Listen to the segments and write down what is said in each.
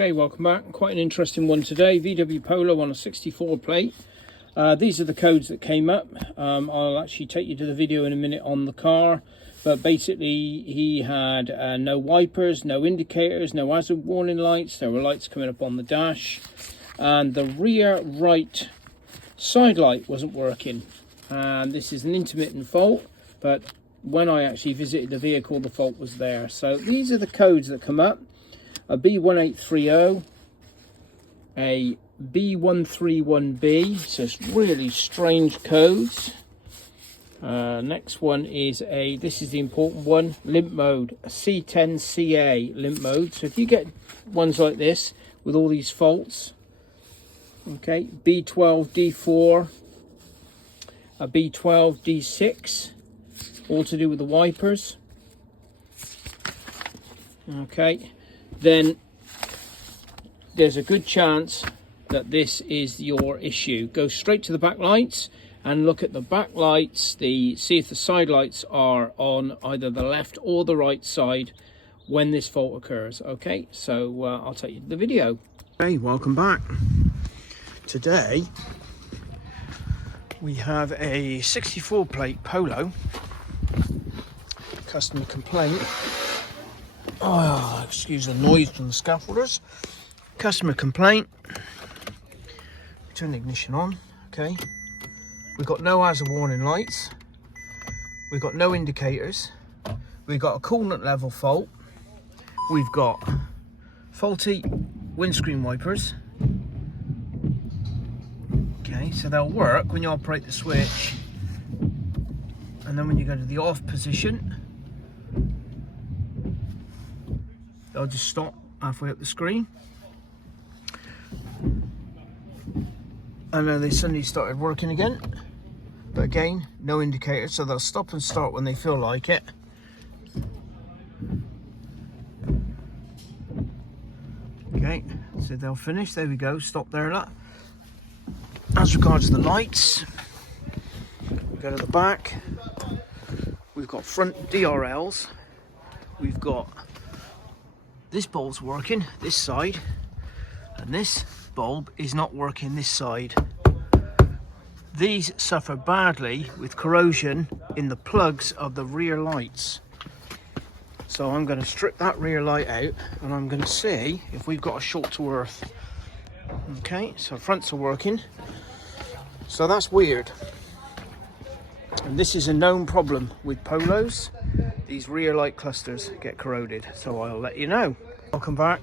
Okay, welcome back. Quite an interesting one today. VW Polo on a 64 plate. These are the codes that came up. I'll actually take you to the video in a minute on the car. But basically, he had no wipers, no indicators, no hazard warning lights. There were lights coming up on the dash. And the rear right side light wasn't working. And this is an intermittent fault. But when I actually visited the vehicle, the fault was there. So these are the codes that come up. A B1830, a B131B, so it's really strange codes. Next one is this is the important one, limp mode, a C10CA limp mode. So if you get ones like this with all these faults, okay, B12D4, a B12D6, all to do with the wipers. Okay. Then there's a good chance that this is your issue. Go straight to the back lights and look at the back lights, see if the side lights are on either the left or the right side when this fault occurs. Okay, so I'll take you to the video. Hey, welcome back. Today we have a 64 plate Polo, customer complaint. Oh, excuse the noise from the scaffolders. Customer complaint. Turn the ignition on. Okay. We've got no hazard warning lights. We've got no indicators. We've got a coolant level fault. We've got faulty windscreen wipers. Okay, so they'll work when you operate the switch. And then when you go to the off position, they'll just stop halfway up the screen. And then they suddenly started working again. But again, no indicator, so they'll stop and start when they feel like it. Okay, so they'll finish. There we go, stop there. Look. As regards the lights, we go to the back. We've got front DRLs. We've got this bulb's working this side, and this bulb is not working this side. These suffer badly with corrosion in the plugs of the rear lights. So I'm going to strip that rear light out and I'm going to see if we've got a short to earth. Okay, so fronts are working. So that's weird. And this is a known problem with Polos. These rear light clusters get corroded, so I'll let you know. Welcome back.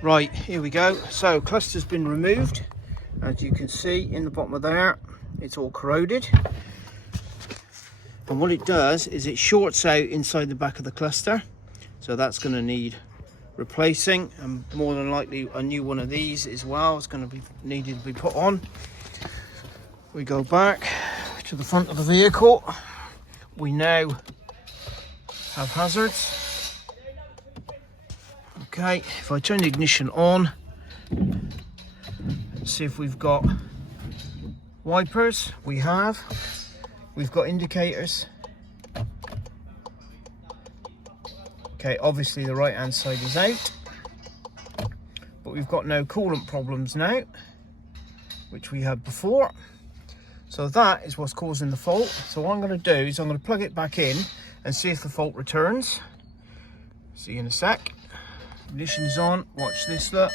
Right, here we go. So cluster's been removed. As you can see in the bottom of there, it's all corroded. And what it does is it shorts out inside the back of the cluster. So that's going to need replacing, and more than likely a new one of these as well is going to be needed to be put on. We go back to the front of the vehicle. We now have hazards. Okay, if I turn the ignition on, see if we've got wipers. We have. We've got indicators. Okay, obviously the right hand side is out, but we've got no coolant problems now, which we had before. So that is what's causing the fault. So what I'm going to do is I'm going to plug it back in and see if the fault returns. See you in a sec. Ignition is on. Watch this, look.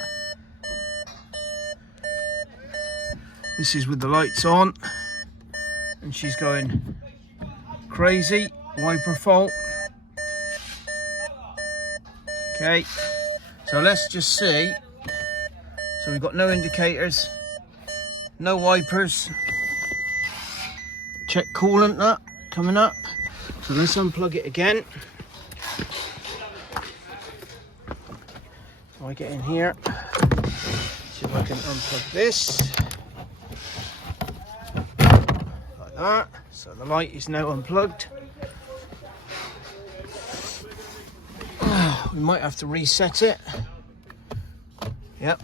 This is with the lights on. And she's going crazy. Wiper fault. Okay. So let's just see. So we've got no indicators. No wipers. Check coolant that coming up. So let's unplug it again. So I get in here. See if I can unplug this. Like that. So the light is now unplugged. We might have to reset it. Yep.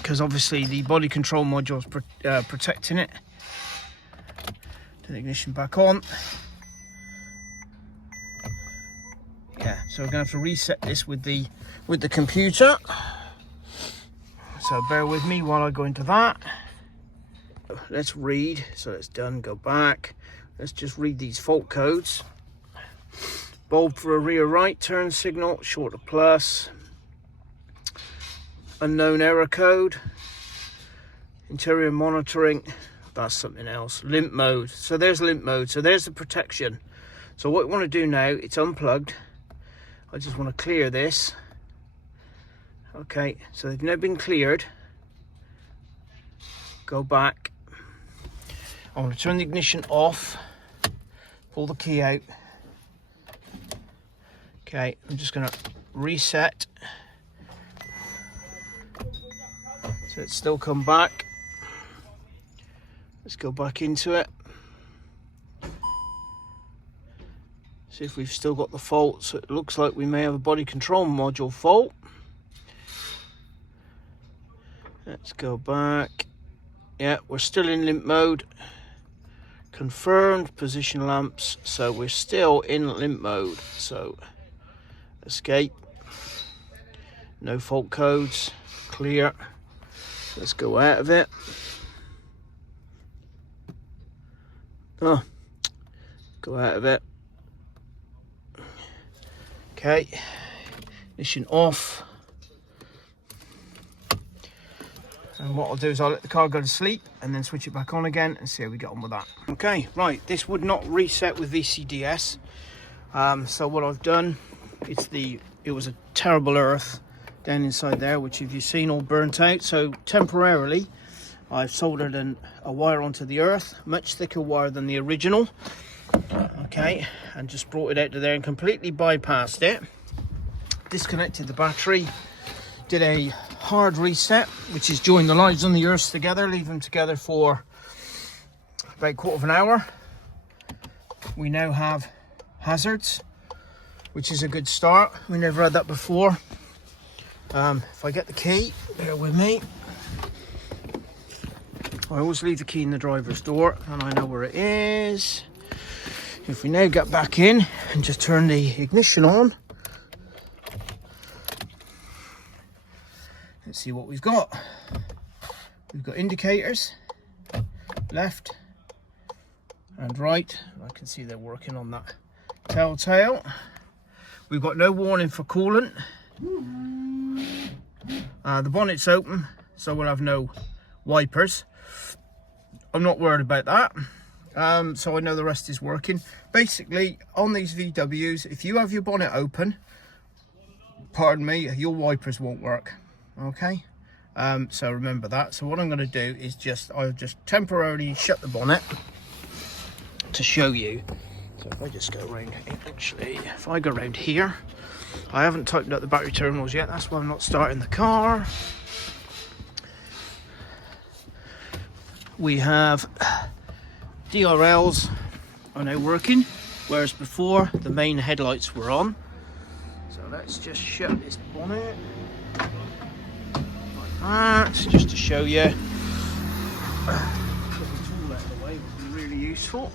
Because obviously the body control module is protecting it. Turn the ignition back on. Yeah, so we're gonna have to reset this with the computer. So bear with me while I go into that. Let's read. So it's done. Go back. Let's just read these fault codes. Bulb for a rear right turn signal, short of plus. Unknown error code. Interior monitoring. That's something else. Limp mode. So there's limp mode. So there's the protection. So what we want to do now, it's unplugged. I just want to clear this. Okay, so they've now been cleared. Go back. I want to turn the ignition off. Pull the key out. Okay, I'm just going to reset. So it's still come back. Let's go back into it. See if we've still got the fault. So it looks like we may have a body control module fault. Let's go back. Yeah, we're still in limp mode. Confirmed position lamps. So we're still in limp mode. So escape. No fault codes. Clear. Let's go out of it. Oh, go out of it. Okay, ignition off. And what I'll do is I'll let the car go to sleep and then switch it back on again and see how we get on with that. Okay, right, this would not reset with VCDS. So what I've done, it was a terrible earth down inside there, which if you've seen all burnt out. So temporarily, I've soldered a wire onto the earth, much thicker wire than the original. Okay, and just brought it out to there and completely bypassed it. Disconnected the battery, did a hard reset, which is join the lines on the earth together, leave them together for about a quarter of an hour. We now have hazards, which is a good start. We never had that before. If I get the key, bear with me. I always leave the key in the driver's door and I know where it is. If we now get back in and just turn the ignition on, let's see what we've got. We've got indicators, left and right. I can see they're working on that telltale. We've got no warning for coolant. The bonnet's open, so we'll have no wipers. I'm not worried about that. So I know the rest is working. Basically, on these VWs, if you have your bonnet open, pardon me, your wipers won't work. Okay, so remember that. So what I'm going to do is I'll just temporarily shut the bonnet to show you. So if I just go around, actually, if I go around here, I haven't tightened up the battery terminals yet. That's why I'm not starting the car. We have DRLs are now working, whereas before the main headlights were on. So let's just shut this bonnet like that, just to show you. Put the tool out of the way would be really useful.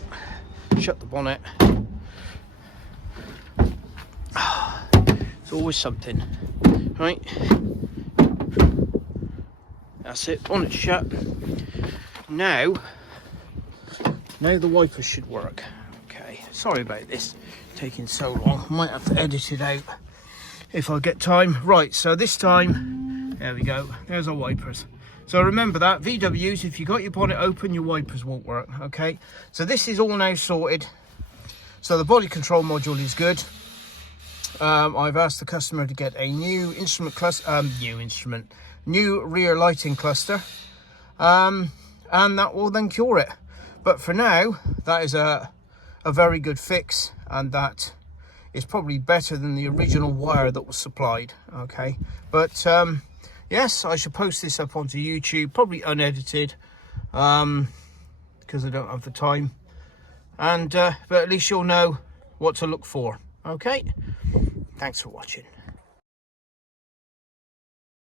Shut the bonnet. It's always something, right? That's it, bonnet shut. Now the wipers should work. Okay, sorry about this taking so long. Might have to edit it out if I get time. Right, so this time, there we go. There's our wipers. So remember that, VWs, if you got your bonnet open, your wipers won't work, okay? So this is all now sorted. So the body control module is good. I've asked the customer to get a new instrument cluster, new rear lighting cluster. And that will then cure it. But for now, that is a very good fix, and that is probably better than the original wire that was supplied. Okay, but yes, I should post this up onto YouTube, probably unedited, because I don't have the time. And but at least you'll know what to look for. Okay, thanks for watching.